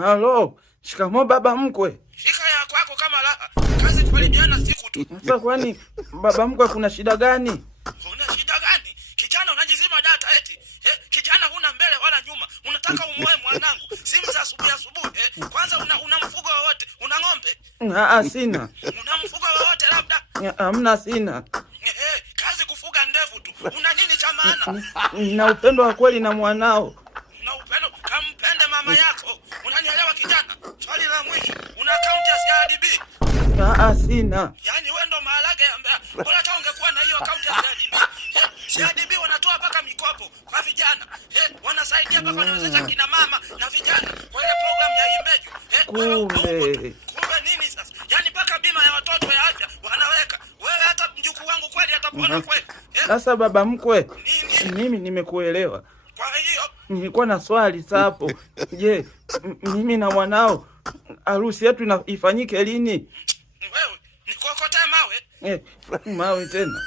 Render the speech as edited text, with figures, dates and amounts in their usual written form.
Halo, shikamoo baba mkwe. Shika ya kwako kama la kazi tulijiana siku tu. Sasa kwani baba mkwe kuna shida gani? Una shida gani? Kijana unajizima data eti. Kijana huna mbele wala nyuma. Unataka umuoe mwanangu. Simu za asubuhi. Kwanza una mfugo wowote? Una ng'ombe? Sina. Una mfugo wowote labda? Hamna, sina. Kazi kufuga ndevu tu. Una nini cha maana? Na upendo wa kweli na mwanao. Na upendo kampende mama yako. Unanielewa kijana? Swali la mwisho. Una account ya CRDB? Sina. Yaani wewe ndo maharage ya Mbeya. Bora hata ungekuwa na hiyo account ya CRDB. CRDB wanatoa paka mikopo kwa vijana. Wanasaidia paka wanawezesha kina mama na vijana kwa ile program ya Imbeju. Kumbe nini sasa? Yaani paka bima ya watoto ya afya wanaweka. Wewe hata mjukuu wangu kweli atapona kweli? Sasa baba mkwe, mimi nimekuelewa. Kwa hiyo nilikuwa na swali hapo. Je, mimi na mwanao harusi yetu ifanyike lini? Wewe nikuokotee mawe? Mawe tena.